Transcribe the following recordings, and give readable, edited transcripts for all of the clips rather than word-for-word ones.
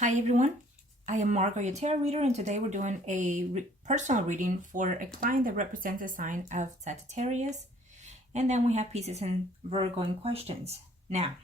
Hi everyone, I am Margourtarotreader and today we're doing a personal reading for a client that represents the sign of Sagittarius, and then we have pieces in Virgo and questions. Now,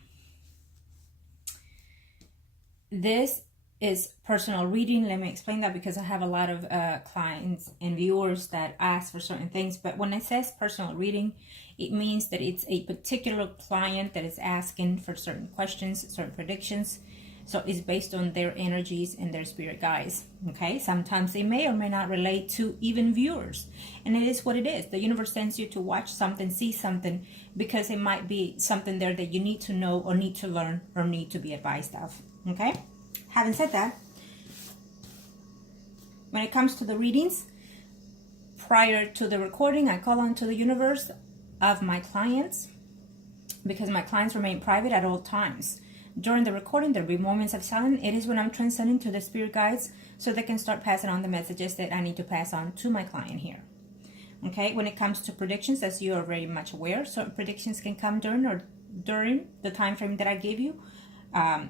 this is personal reading. Let me explain that because I have a lot of clients and viewers that ask for certain things, but when it says personal reading, it means that it's a particular client that is asking for certain questions, certain predictions. So it's based on their energies and their spirit guides, okay? Sometimes they may or may not relate to even viewers. And it is what it is. The universe sends you to watch something, see something, because it might be something there that you need to know or need to learn or need to be advised of, okay? Having said that, when it comes to the readings, prior to the recording, I call on to the universe of my clients because my clients remain private at all times. During the recording, there will be moments of silence. It is when I'm transcending to the spirit guides so they can start passing on the messages that I need to pass on to my client here. Okay, when it comes to predictions, as you are very much aware, certain predictions can come during the time frame that I gave you.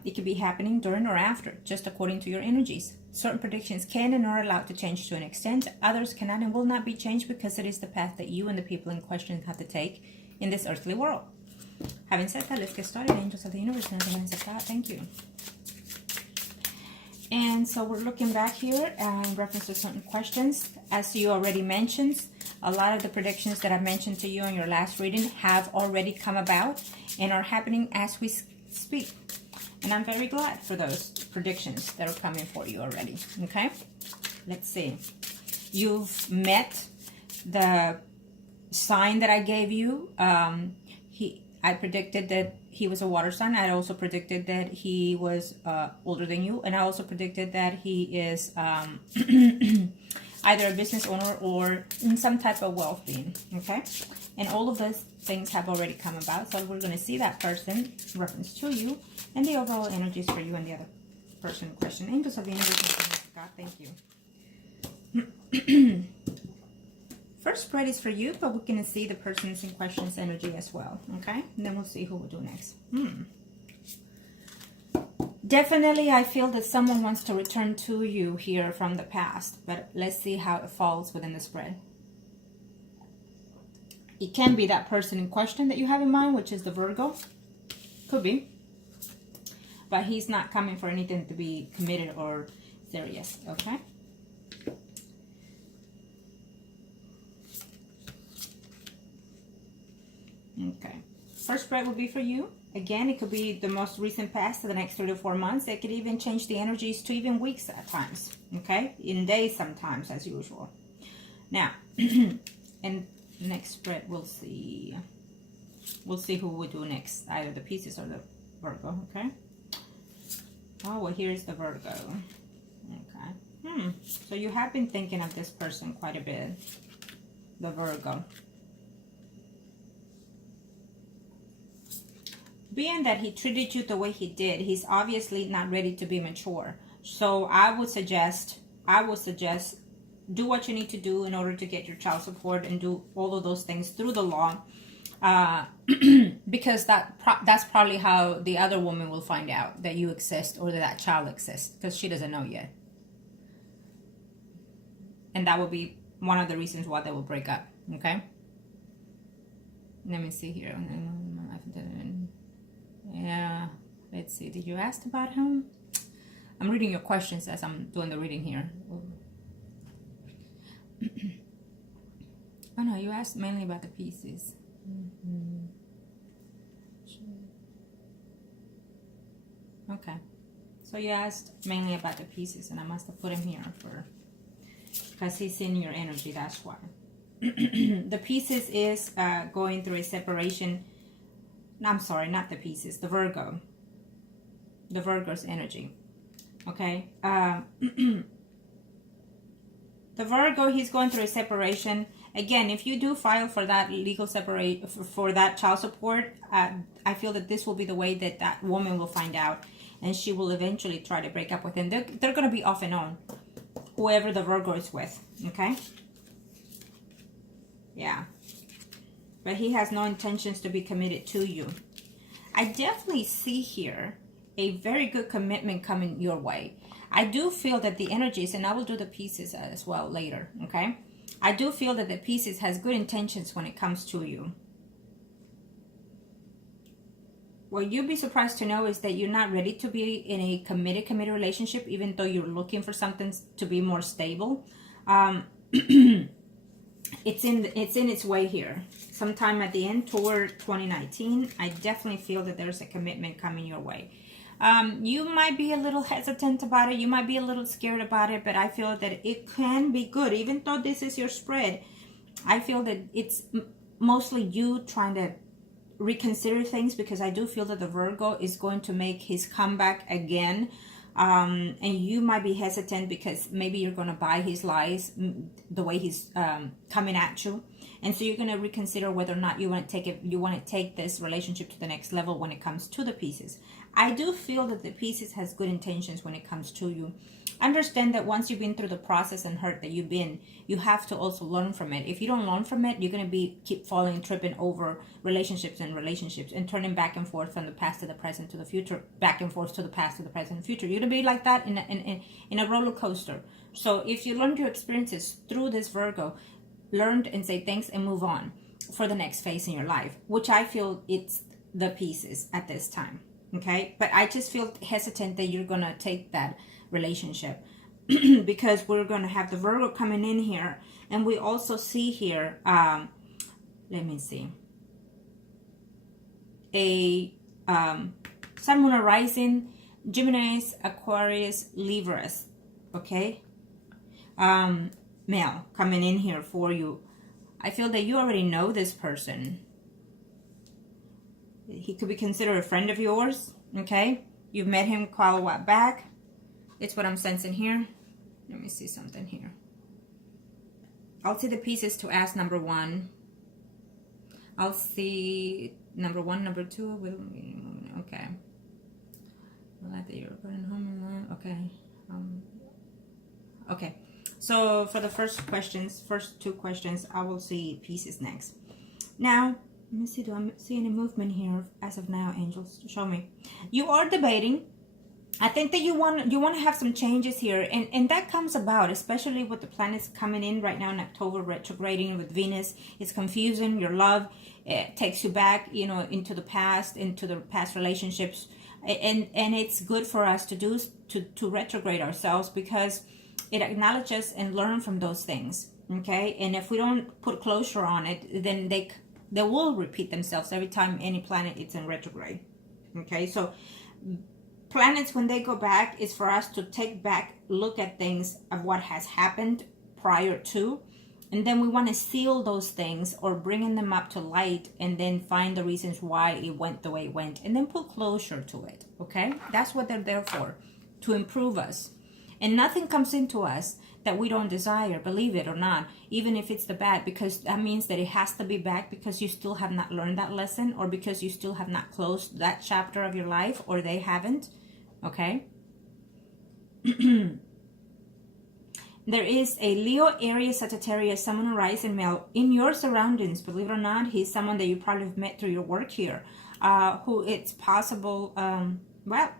It could be happening during or after, just according to your energies. Certain predictions can and are allowed to change to an extent. Others cannot and will not be changed because it is the path that you and the people in question have to take in this earthly world. Having said that, let's get started. Angels of the universe and the heavens of God, thank you. And so we're looking back here in reference to certain questions. As you already mentioned, a lot of the predictions that I mentioned to you in your last reading have already come about and are happening as we speak. And I'm very glad for those predictions that are coming for you already. Okay, let's see. You've met the sign that I gave you. I predicted that he was a water sign. I also predicted that he was older than you. And I also predicted that he is either a business owner or in some type of wealth being. Okay? And all of those things have already come about. So we're going to see that person in reference to you and the overall energies for you and the other person in question. Angels of the universe, God, thank you. First spread is for you, but we're going to see the person's in question's energy as well, okay? And then we'll see who we'll do next. Definitely, I feel that someone wants to return to you here from the past, but let's see how it falls within the spread. It can be that person in question that you have in mind, which is the Virgo. Could be. But he's not coming for anything to be committed or serious, okay? Okay, first spread will be for you. Again, it could be the most recent past to the next 3 to 4 months. It could even change the energies to even weeks at times, okay? In days sometimes, as usual. Now, and next spread, we'll see who we do next, either the Pisces or the Virgo, okay? Oh, well, here's the Virgo. Okay. So you have been thinking of this person quite a bit, the Virgo. Being that he treated you the way he did, he's obviously not ready to be mature. So I would suggest do what you need to do in order to get your child support and do all of those things through the law. Because that's probably how the other woman will find out that you exist or that child exists, because she doesn't know yet. And that will be one of the reasons why they will break up, okay? Let me see here. Yeah, let's see. Did you ask about him? I'm reading your questions as I'm doing the reading here. Oh no, you asked mainly about the pieces. Okay, so you asked mainly about the pieces, and I must have put him here because he's in your energy. That's why. The pieces is going through a separation. I'm sorry, not the Pieces, the Virgo. The Virgo's energy. Okay. The Virgo, he's going through a separation. Again, if you do file for that legal separate for that child support, I feel that this will be the way that that woman will find out, and she will eventually try to break up with him. They're going to be off and on, whoever the Virgo is with. Okay. Yeah. But he has no intentions to be committed to you. I definitely see here a very good commitment coming your way. I do feel that the energies, and I will do the pieces as well later, okay? I do feel that the pieces has good intentions when it comes to you. What you'd be surprised to know is that you're not ready to be in a committed relationship, even though you're looking for something to be more stable. It's in its way here. Sometime at the end, toward 2019, I definitely feel that there's a commitment coming your way. You might be a little hesitant about it. You might be a little scared about it, but I feel that it can be good. Even though this is your spread, I feel that it's mostly you trying to reconsider things, because I do feel that the Virgo is going to make his comeback again. And you might be hesitant because maybe you're going to buy his lies, the way he's coming at you. And so you're going to reconsider whether or not you want to take it. You want to take this relationship to the next level when it comes to the pieces. I do feel that the pieces has good intentions when it comes to you. Understand that once you've been through the process and hurt that you've been, you have to also learn from it. If you don't learn from it, you're going to keep falling, tripping over relationships and turning back and forth from the past to the present to the future, back and forth to the past to the present and future. You're going to be like that in a roller coaster. So if you learned your experiences through this Virgo, learned and say thanks and move on for the next phase in your life, which I feel it's the pieces at this time. Okay, but I just feel hesitant that you're going to take that relationship because we're going to have the Virgo coming in here, and we also see here let me see, a Sun, Moon, Rising, Gemini's, Aquarius, Libras, okay, male coming in here for you. I feel that you already know this person. He could be considered a friend of yours, okay? You've met him quite a while back. It's what I'm sensing here. Let me see something here. I'll see the pieces to ask number one. I'll see number one, number two. Okay. Okay. Okay. So for the first two questions, I will see pieces next. Now, let me see, do I see any movement here as of now, angels? Show me. You are debating. I think that you want to have some changes here, and that comes about, especially with the planets coming in right now in October, retrograding with Venus. It's confusing. Your love, it takes you back, into the past relationships, and it's good for us to retrograde ourselves, because it acknowledges and learn from those things. Okay, and if we don't put closure on it, then they will repeat themselves every time any planet is in retrograde. Okay, so planets, when they go back, is for us to take back, look at things of what has happened prior to, and then we want to seal those things or bringing them up to light, and then find the reasons why it went the way it went, and then put closure to it. Okay, that's what they're there for, to improve us. And nothing comes into us that we don't desire, believe it or not, even if it's the bad, because that means that it has to be back, because you still have not learned that lesson, or because you still have not closed that chapter of your life, or they haven't. Okay. There is a Leo, Aries, Sagittarius, Sun, Moon, Rising male in your surroundings. Believe it or not, he's someone that you probably have met through your work here, who it's possible, well,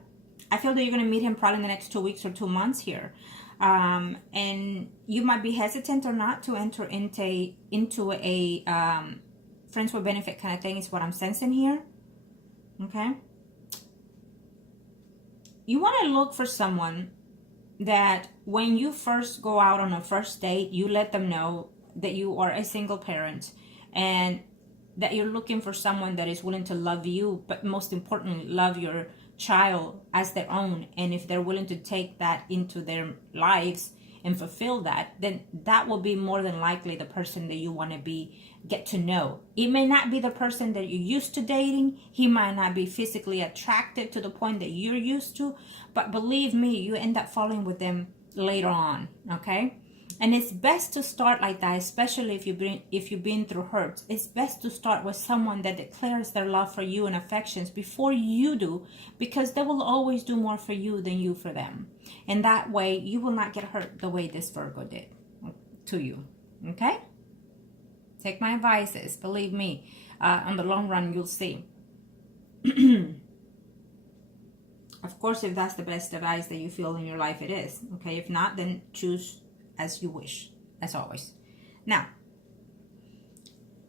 I feel that you're going to meet him probably in the next 2 weeks or 2 months here. And you might be hesitant or not to enter into a friends with benefit kind of thing, is what I'm sensing here. Okay. You want to look for someone that when you first go out on a first date, you let them know that you are a single parent, and that you're looking for someone that is willing to love you, but most importantly, love your child as their own. And if they're willing to take that into their lives and fulfill that, then that will be more than likely the person that you want to get to know. It may not be the person that you're used to dating. He might not be physically attractive to the point that you're used to, but believe me, you end up falling with them later on. Okay. And it's best to start like that, especially if you've been through hurt. It's best to start with someone that declares their love for you and affections before you do, because they will always do more for you than you for them. And that way, you will not get hurt the way this Virgo did to you. Okay? Take my advices. Believe me, on the long run, you'll see. Of course, if that's the best advice that you feel in your life, it is. Okay, if not, then choose as you wish, as always. Now,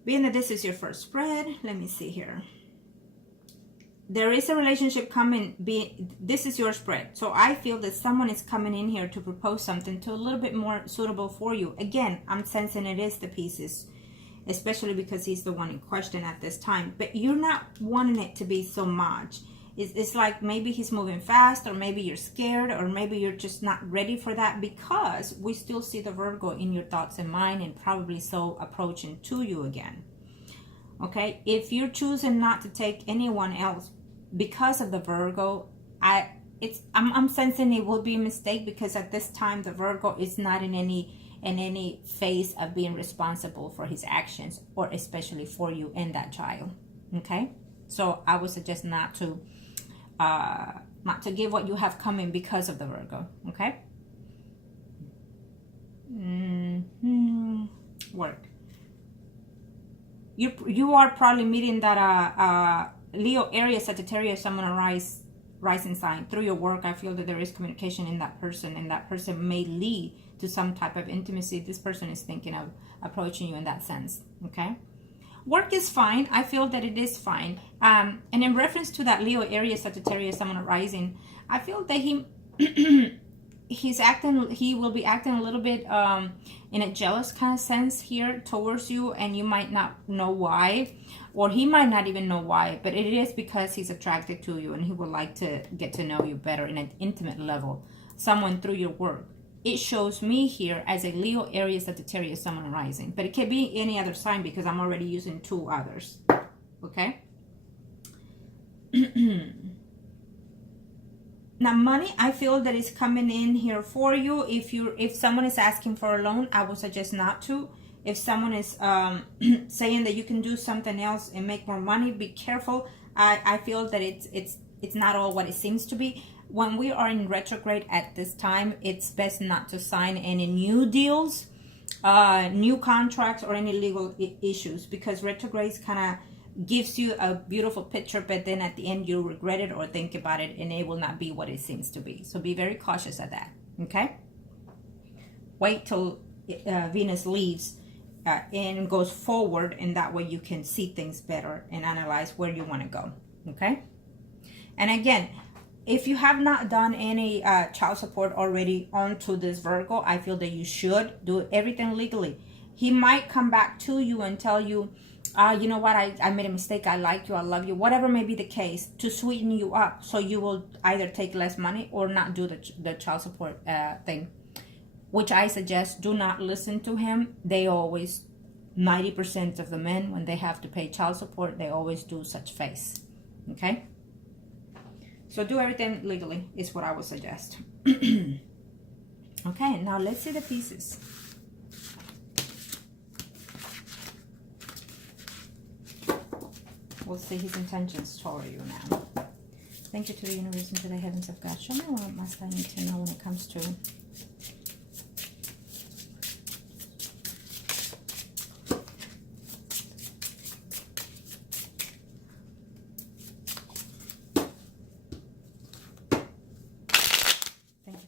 being that this is your first spread, let me see here. There is a relationship coming. This is your spread. So I feel that someone is coming in here to propose something to a little bit more suitable for you. Again, I'm sensing it is the pieces, especially because he's the one in question at this time. But you're not wanting it to be so much. It's like maybe he's moving fast, or maybe you're scared, or maybe you're just not ready for that, because we still see the Virgo in your thoughts and mind, and probably so approaching to you again. Okay, if you're choosing not to take anyone else because of the Virgo, I'm sensing it will be a mistake, because at this time the Virgo is not in any phase of being responsible for his actions, or especially for you and that child. Okay, so I would suggest not to give what you have coming because of the Virgo. Okay. Work. You are probably meeting that Leo, Aries, Sagittarius, someone rising sign. Through your work, I feel that there is communication in that person, and that person may lead to some type of intimacy. This person is thinking of approaching you in that sense. Okay. Work is fine. I feel that it is fine. And in reference to that Leo, Aries, Sagittarius, someone rising, I feel that he will be acting a little bit in a jealous kind of sense here towards you, and you might not know why, or he might not even know why, but it is because he's attracted to you, and he would like to get to know you better in an intimate level. Someone through your work. It shows me here as a Leo, Aries, Sagittarius, someone rising, but it could be any other sign, because I'm already using 2 others. Okay. Now, money, I feel that is coming in here for you. If someone is asking for a loan, I would suggest not to. If someone is saying that you can do something else and make more money, be careful. I feel that it's not all what it seems to be. When we are in retrograde at this time, it's best not to sign any new deals, new contracts, or any legal issues, because retrogrades kind of gives you a beautiful picture, but then at the end you regret it or think about it, and it will not be what it seems to be. So be very cautious of that. Okay. Wait till Venus leaves and goes forward, and that way you can see things better and analyze where you want to go. Okay. And again, if you have not done any child support already onto this Virgo, I feel that you should do everything legally. He might come back to you and tell you, you know what, I made a mistake, I like you, I love you, whatever may be the case, to sweeten you up, so you will either take less money or not do the child support thing, which I suggest do not listen to him. They always, 90% of the men, when they have to pay child support, they always do such face. Okay. So do everything legally is what I would suggest. Okay, now let's see the pieces. We'll see his intentions toward you now. Thank you to the universe and to the heavens of God. Show me what must I need to know when it comes to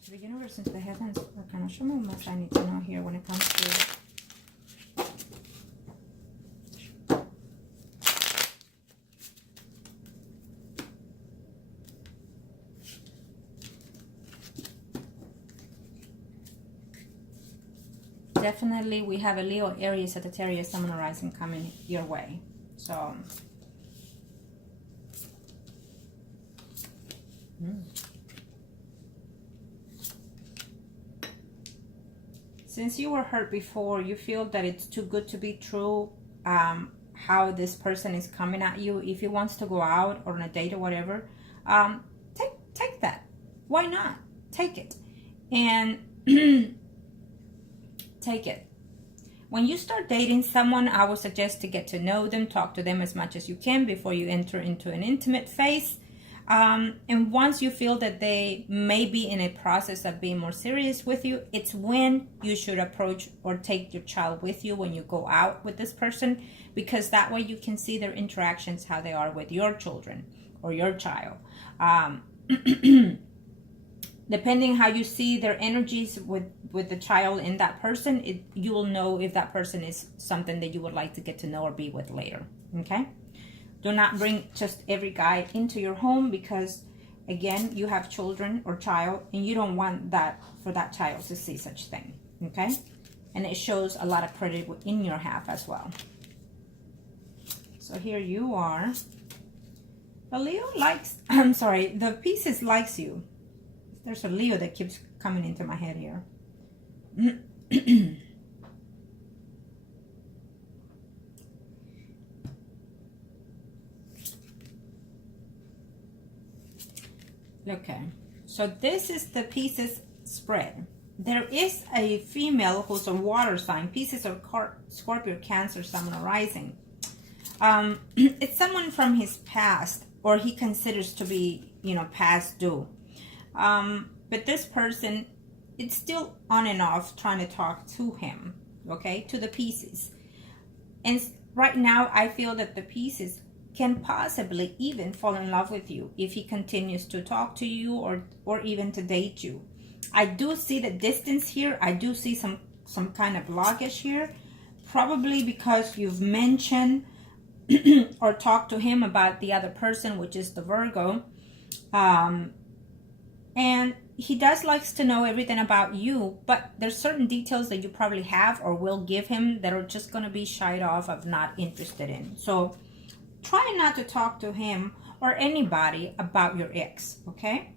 the universe into the heavens. What kind of show me what much I need to know here when it comes to definitely we have a Leo, Aries, Sagittarius, Sun rising coming your way. So since you were hurt before, you feel that it's too good to be true, how this person is coming at you. If he wants to go out or on a date or whatever, take that. Why not? Take it. And take it. When you start dating someone, I would suggest to get to know them, talk to them as much as you can before you enter into an intimate phase. And once you feel that they may be in a process of being more serious with you, it's when you should approach or take your child with you when you go out with this person, because that way you can see their interactions, how they are with your children or your child. depending how you see their energies with the child and that person, you will know if that person is something that you would like to get to know or be with later. Okay? Do not bring just every guy into your home, because again, you have children or child, and you don't want that for that child to see such thing. Okay? And it shows a lot of predator in your half as well. So here you are. The Leo likes, I'm sorry, the Pisces likes you. There's a Leo that keeps coming into my head here. Okay, so this is the Pisces spread. There is a female who's a water sign. Pisces or Scorpio, Cancer, Sun, or Rising. It's someone from his past, or he considers to be, you know, past due. But this person, it's still on and off trying to talk to him, okay, to the Pisces. And right now, I feel that the Pisces can possibly even fall in love with you if he continues to talk to you, or even to date you. I do see the distance here. I do see some kind of blockage here, probably because you've mentioned or talked to him about the other person, which is the Virgo. And he does likes to know everything about you, but there's certain details that you probably have or will give him that are just going to be shied off of, not interested in. So try not to talk to him or anybody about your ex, okay?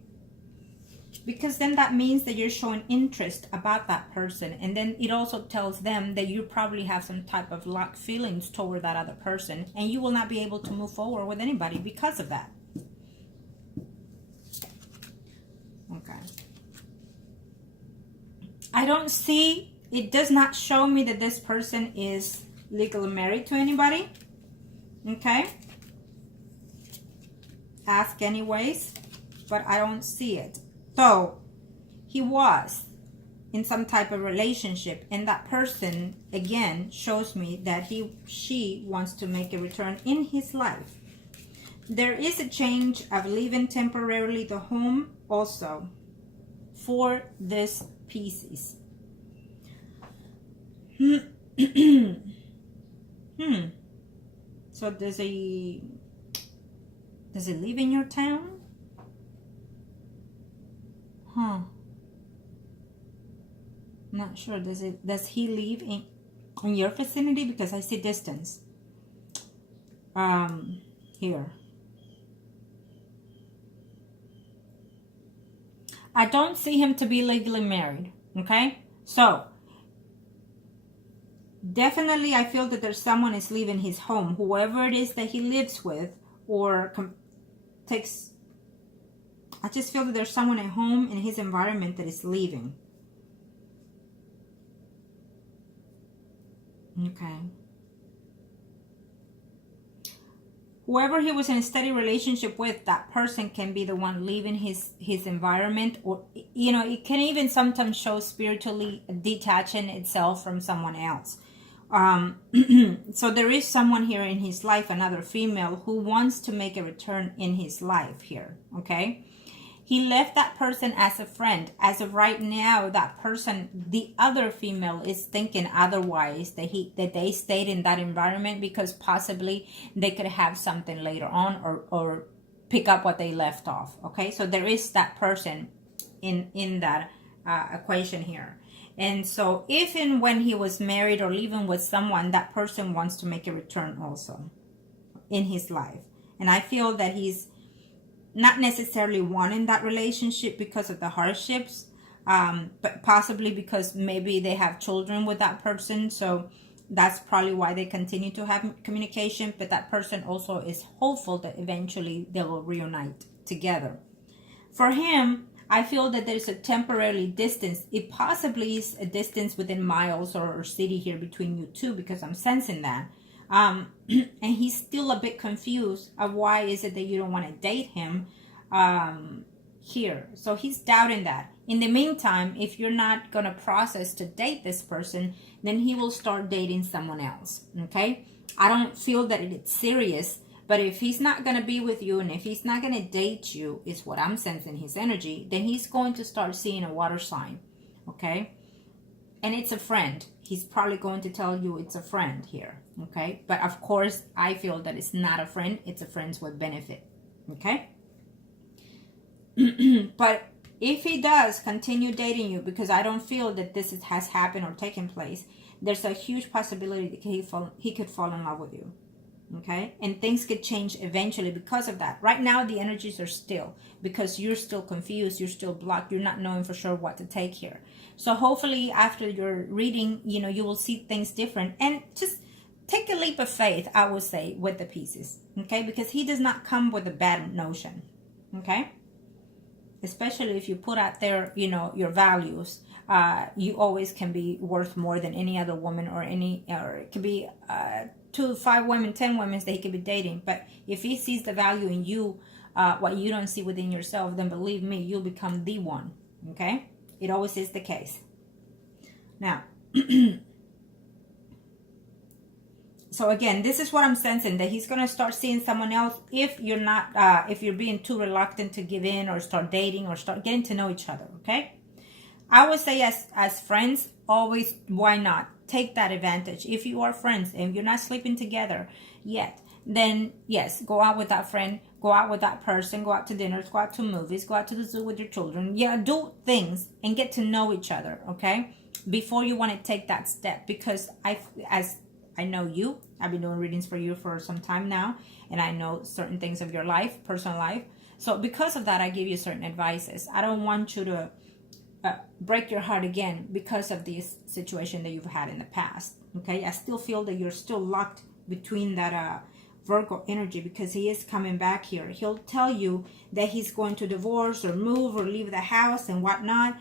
Because then that means that you're showing interest about that person, and then it also tells them that you probably have some type of lack feelings toward that other person, and you will not be able to move forward with anybody because of that. Okay. I don't see, it does not show me that this person is legally married to anybody. Okay. Ask anyways, but I don't see it. So he was in some type of relationship, and that person again shows me that she wants to make a return in his life. There is a change of leaving temporarily the home also for this Pisces. So does he live in your town? I'm not sure. Does he live in your vicinity? Because I see distance. Here. I don't see him to be legally married. Okay? So definitely I feel that there's someone is leaving his home. Whoever it is that he lives with or takes, I just feel that there's someone at home in his environment that is leaving. Okay. Whoever he was in a steady relationship with, that person can be the one leaving his environment, or, you know, it can even sometimes show spiritually detaching itself from someone else. So there is someone here in his life, another female, who wants to make a return in his life here, okay? He left that person as a friend. As of right now, that person, the other female, is thinking otherwise, that they stayed in that environment because possibly they could have something later on, or pick up what they left off, okay? So there is that person in that equation here. And so if and when he was married or living with someone, that person wants to make a return also in his life. And I feel that he's not necessarily wanting that relationship because of the hardships, but possibly because maybe they have children with that person. So that's probably why they continue to have communication. But that person also is hopeful that eventually they will reunite together. For him, I feel that there's a temporary distance. It possibly is a distance within miles or city here between you two, because I'm sensing that. And he's still a bit confused of why is it that you don't want to date him here. So he's doubting that. In the meantime, if you're not going to process to date this person, then he will start dating someone else. Okay? I don't feel that it's serious, but But if he's not going to be with you, and if he's not going to date you, is what I'm sensing his energy, then he's going to start seeing a water sign. Okay? And it's a friend. He's probably going to tell you it's a friend here. Okay? But of course, I feel that it's not a friend. It's a friends with benefit. Okay? But if he does continue dating you, because I don't feel that this has happened or taken place, there's a huge possibility that he could fall in love with you. Okay? And things could change eventually because of that. Right now, the energies are still, because you're still confused, you're still blocked, you're not knowing for sure what to take here. So hopefully after your reading, you know, you will see things different. And just take a leap of faith, I would say, with the pieces. Okay? Because he does not come with a bad notion. Okay? Especially if you put out there, you know, your values. You always can be worth more than any other woman, or it could be 2, 5 women, 10 women that he could be dating. But if he sees the value in you, what you don't see within yourself, then believe me, you'll become the one. Okay? It always is the case. Now, so again, this is what I'm sensing, that he's going to start seeing someone else if you're not, if you're being too reluctant to give in or start dating or start getting to know each other. Okay? I would say as friends, always, why not? Take that advantage. If you are friends and you're not sleeping together yet, then yes, go out with that friend, go out with that person, go out to dinners, go out to movies, go out to the zoo with your children. Yeah, do things and get to know each other, okay? Before you want to take that step, because as I know you, I've been doing readings for you for some time now, and I know certain things of your life, personal life. So because of that, I give you certain advices. I don't want you to break your heart again because of this situation that you've had in the past. Okay, I still feel that you're still locked between that Virgo energy, because he is coming back here. He'll tell you that he's going to divorce or move or leave the house and whatnot.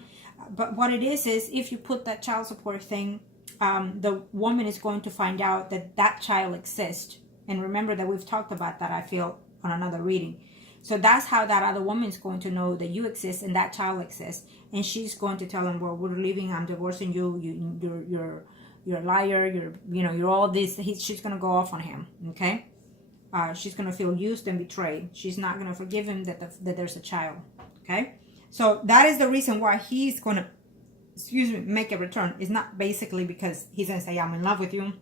But what it is if you put that child support thing, the woman is going to find out that that child exists. And remember that we've talked about that, I feel, on another reading. So that's how that other woman is going to know that you exist and that child exists. And she's going to tell him, well, we're leaving, I'm divorcing you, you're a liar, you're all this. She's going to go off on him, okay? She's going to feel used and betrayed. She's not going to forgive him that there's a child, okay? So that is the reason why he's going to, make a return. It's not basically because he's going to say, I'm in love with you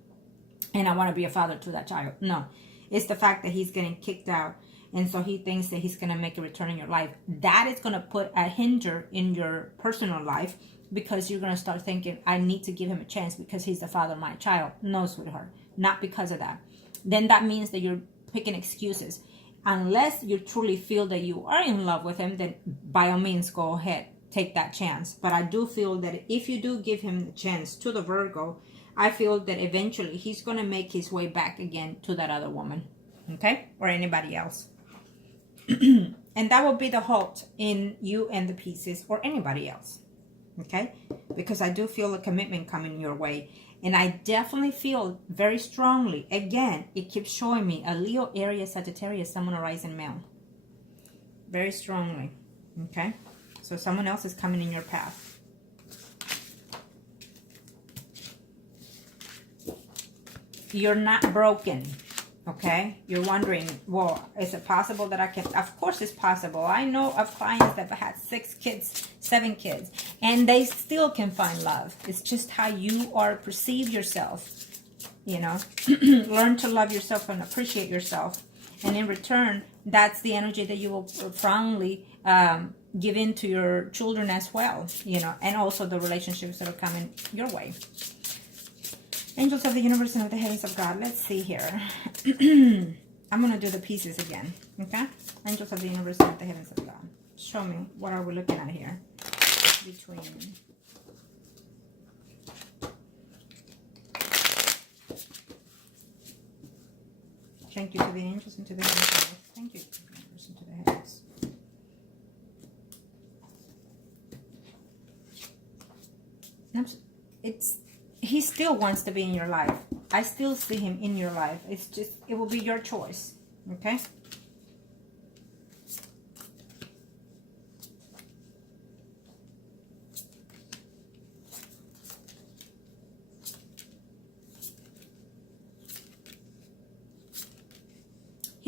and I want to be a father to that child. No, it's the fact that he's getting kicked out. And so he thinks that he's going to make a return in your life. That is going to put a hinder in your personal life, because you're going to start thinking, I need to give him a chance because he's the father of my child. No, sweetheart, not because of that. Then that means that you're picking excuses. Unless you truly feel that you are in love with him, then by all means, go ahead, take that chance. But I do feel that if you do give him the chance to the Virgo, I feel that eventually he's going to make his way back again to that other woman, okay? Or anybody else. And that will be the halt in you and the pieces, or anybody else, okay? Because I do feel a commitment coming your way. And I definitely feel very strongly, again, it keeps showing me a Leo, Aries, Sagittarius, Sun, Moon, Rising, Male. Very strongly, okay? So someone else is coming in your path. You're not broken. Okay, you're wondering, well, is it possible that I can? Of course it's possible. I know of clients that have had 6 kids, 7 kids, and they still can find love. It's just how you are perceive yourself, you know. Learn to love yourself and appreciate yourself. And in return, that's the energy that you will profoundly give into your children as well, you know, and also the relationships that are coming your way. Angels of the universe and of the heavens of God. Let's see here. I'm going to do the pieces again. Okay? Angels of the universe and of the heavens of God. Show me. What are we looking at here? Between... Thank you to the angels and to the heavens. Thank you to the universe and to the heavens. He still wants to be in your life. I still see him in your life. It's just, it will be your choice. Okay?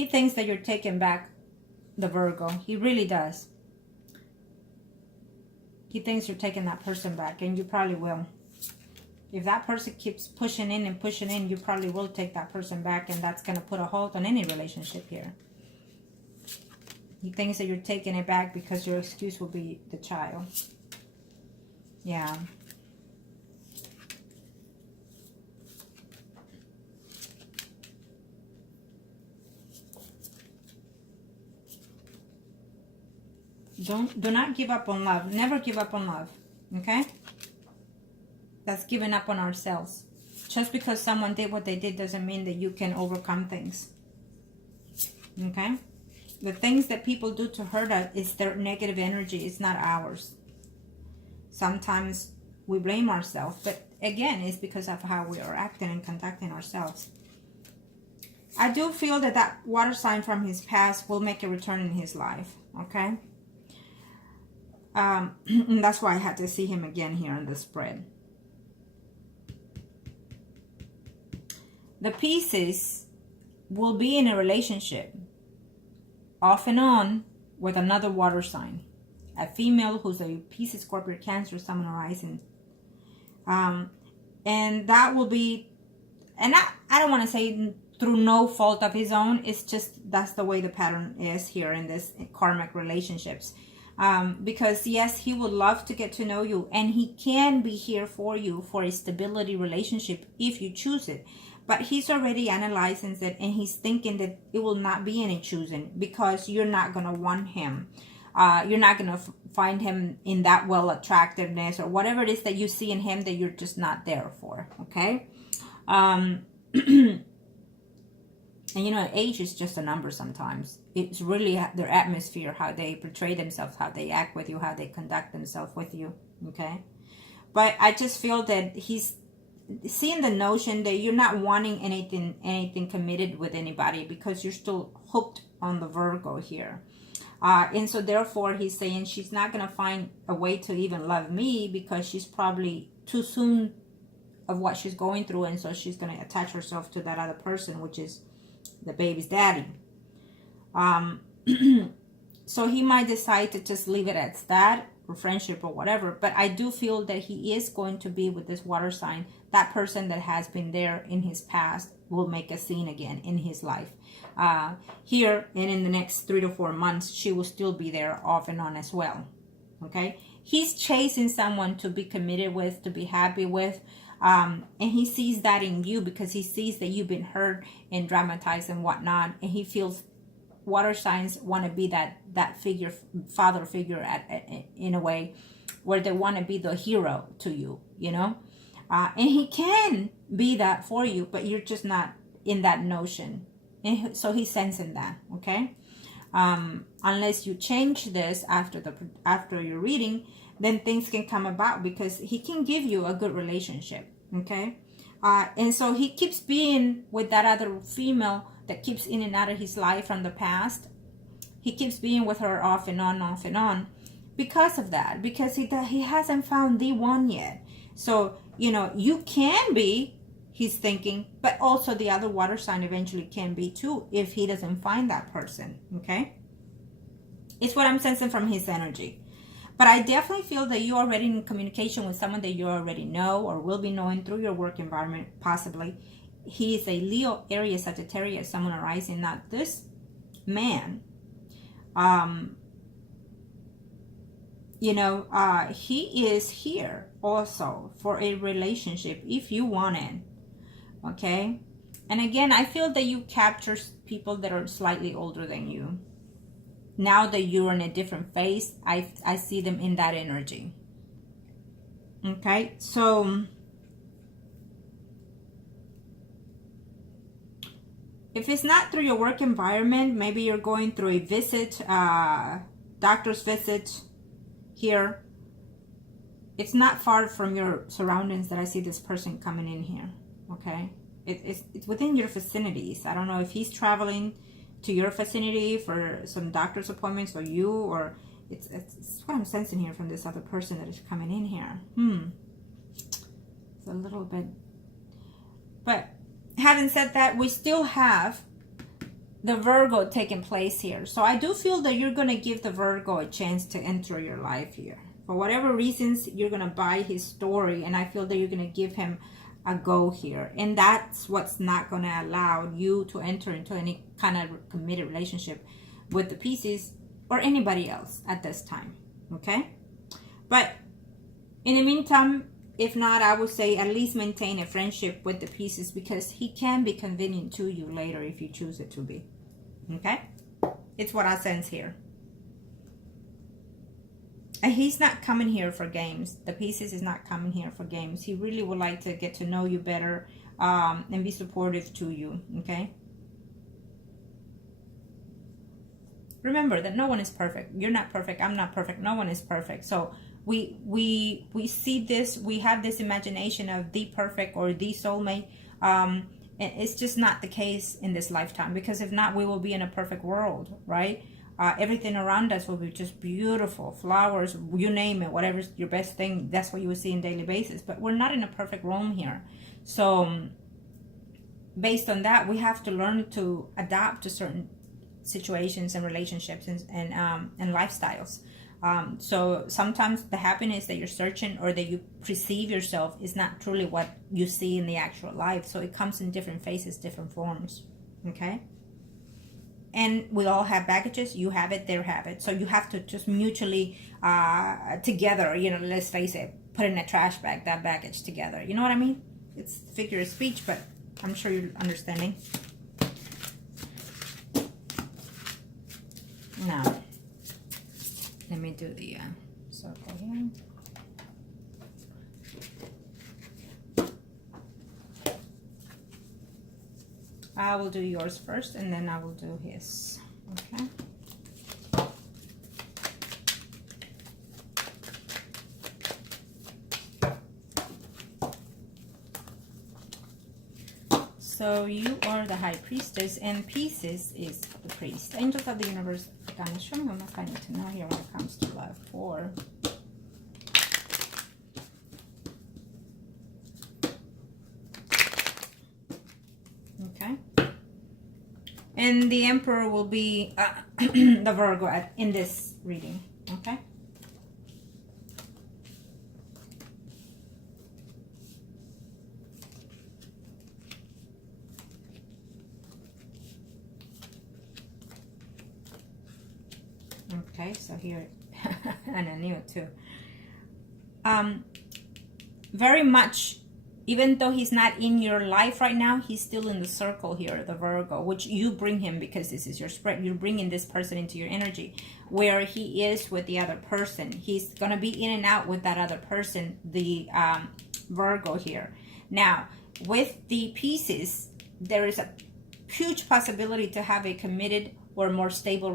He thinks that you're taking back the Virgo. He really does. He thinks you're taking that person back, and you probably will. If that person keeps pushing in and pushing in, you probably will take that person back, and that's going to put a halt on any relationship here. He thinks that you're taking it back because your excuse will be the child. Yeah. Do not give up on love. Never give up on love. Okay? That's giving up on ourselves. Just because someone did what they did doesn't mean that you can overcome things. Okay? The things that people do to hurt us is their negative energy. It's not ours. Sometimes we blame ourselves. But again, it's because of how we are acting and conducting ourselves. I do feel that that water sign from his past will make a return in his life. Okay? And that's why I had to see him again here on the spread. The pieces will be in a relationship off and on with another water sign. A female who's a Pisces, Scorpio, Cancer, Sun, Horizon. And that will be, and I don't want to say through no fault of his own. It's just that's the way the pattern is here in this karmic relationships. Because yes, he would love to get to know you, and he can be here for you for a stability relationship if you choose it. But he's already analyzing it, and he's thinking that it will not be any choosing because you're not going to want him. You're not going to find him in that well attractiveness or whatever it is that you see in him that you're just not there for. Okay. And you know, age is just a number sometimes. It's really their atmosphere, how they portray themselves, how they act with you, how they conduct themselves with you. Okay. But I just feel that he's seeing the notion that you're not wanting anything committed with anybody because you're still hooked on the Virgo here. And so therefore he's saying she's not going to find a way to even love me because she's probably too soon of what she's going through. And so she's going to attach herself to that other person, which is the baby's daddy. So he might decide to just leave it at that, or friendship or whatever. But I do feel that he is going to be with this water sign. That person that has been there in his past will make a scene again in his life. Here and in the next 3 to 4 months, she will still be there off and on as well. Okay? He's chasing someone to be committed with, to be happy with. And he sees that in you because he sees that you've been hurt and dramatized and whatnot. And he feels water signs want to be that figure, father figure in a way where they want to be the hero to you, you know. And he can be that for you, but you're just not in that notion. And so he's sensing that, okay? Unless you change this after your reading, then things can come about because he can give you a good relationship, okay? And so he keeps being with that other female that keeps in and out of his life from the past. He keeps being with her off and on because of that, because he hasn't found the one yet. So, you know, you can be, he's thinking, but also the other water sign eventually can be too if he doesn't find that person, okay? It's what I'm sensing from his energy. But I definitely feel that you're already in communication with someone that you already know or will be knowing through your work environment, possibly. He is a Leo, Aries, Sagittarius, someone arising, not this man. You know, he is here also for a relationship if you want it. Okay? And again, I feel that you capture people that are slightly older than you. Now that you're in a different phase, I see them in that energy. Okay? So if it's not through your work environment, maybe you're going through a visit, doctor's visit here. It's not far from your surroundings that I see this person coming in here. Okay? It's within your vicinities. I don't know if he's traveling to your vicinity for some doctor's appointments for you, or it's what I'm sensing here from this other person that is coming in here. It's a little bit. But having said that, we still have the Virgo taking place here. So I do feel that you're going to give the Virgo a chance to enter your life here. For whatever reasons, you're going to buy his story, and I feel that you're going to give him a go here. And that's what's not going to allow you to enter into any kind of committed relationship with the Pisces or anybody else at this time. Okay? But in the meantime, if not, I would say at least maintain a friendship with the Pisces, because he can be convenient to you later if you choose it to be. Okay? It's what I sense here. And he's not coming here for games. The Pisces is not coming here for games. He really would like to get to know you better and be supportive to you. Okay? Remember that no one is perfect. You're not perfect. I'm not perfect. No one is perfect. So we see this. We have this imagination of the perfect or the soulmate. And it's just not the case in this lifetime, because if not, we will be in a perfect world, right? Everything around us will be just beautiful. Flowers, you name it, whatever's your best thing, that's what you will see on a daily basis. But we're not in a perfect realm here. So based on that, we have to learn to adapt to certain situations and relationships and lifestyles. So sometimes the happiness that you're searching or that you perceive yourself is not truly what you see in the actual life. So it comes in different faces, different forms. Okay? And we all have baggages. You have it, they have it. So you have to just mutually together, you know, let's face it, put in a trash bag, that baggage together. You know what I mean? It's figure of speech, but I'm sure you're understanding. Now, let me do the circle here. I will do yours first, and then I will do his. Okay. So you are the High Priestess, and Pisces is the priest. Angels of the universe, show me how much I need to know here when it comes to love. 4. Okay. And the Emperor will be the Virgo in this reading. Okay. Okay, so here, and I knew it too. Very much, even though he's not in your life right now, he's still in the circle here, the Virgo, which you bring him because this is your spread. You're bringing this person into your energy. Where he is with the other person, he's going to be in and out with that other person, the Virgo here. Now, with the Pisces, there is a huge possibility to have a committed or more stable